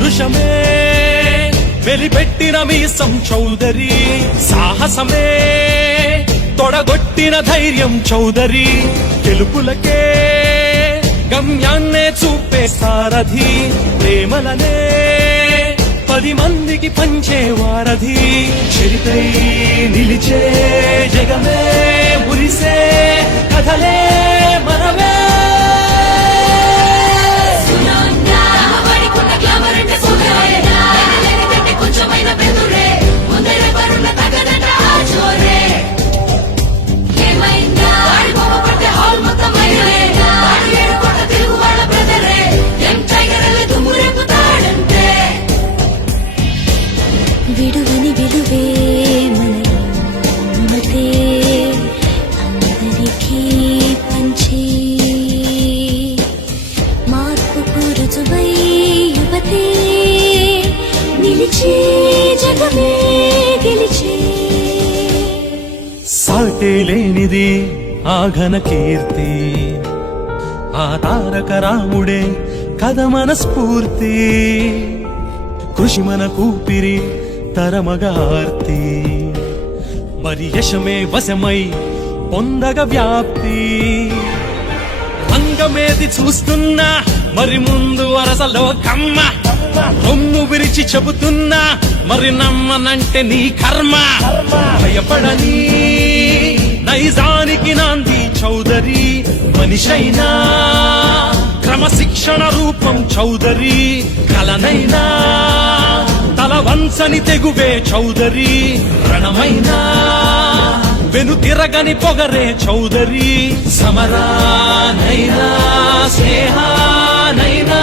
పౌరుషమే వెలిపెట్టిన మీసం చౌదరి, సాహసమే తొడగొట్టిన ధైర్యం చౌదరి, గెలుపులకే గమ్యాన్నే చూపే సారథి, ప్రేమలనే 10 మందికి పంచే వారధి, చరితై నిలిచే జగమే మురిసే కథలే మనమే. విడువని విలువే మనతే అందరికీ పంచే, మార్పుకు రుజువై యువతే నిలిచే జగమే గెలిచే. సాటే లేనిది ఆ ఘన కీర్తి, ఆ తారక రాముడే కథ మన స్ఫూర్తి, కృషి మన కూపిరి తరమగార్తి, మరి యశమే వశమై పొందగ వ్యాప్తి. అంగమేది చూస్తున్నా మరి ముందు వరసలో కమ్మ, రొమ్ము విరిచి చెబుతున్నా మరి నమ్మనంటే నీ కర్మ. భయపడని నైజానికి నాంది చౌదరి, మనిషైనా క్రమశిక్షణ రూపం చౌదరి, కలనైనా తల వంచని తెగువే చౌదరి, రణమైనా వెను తిరగని పొగరే చౌదరి, సమరానైనా స్నేహానైనా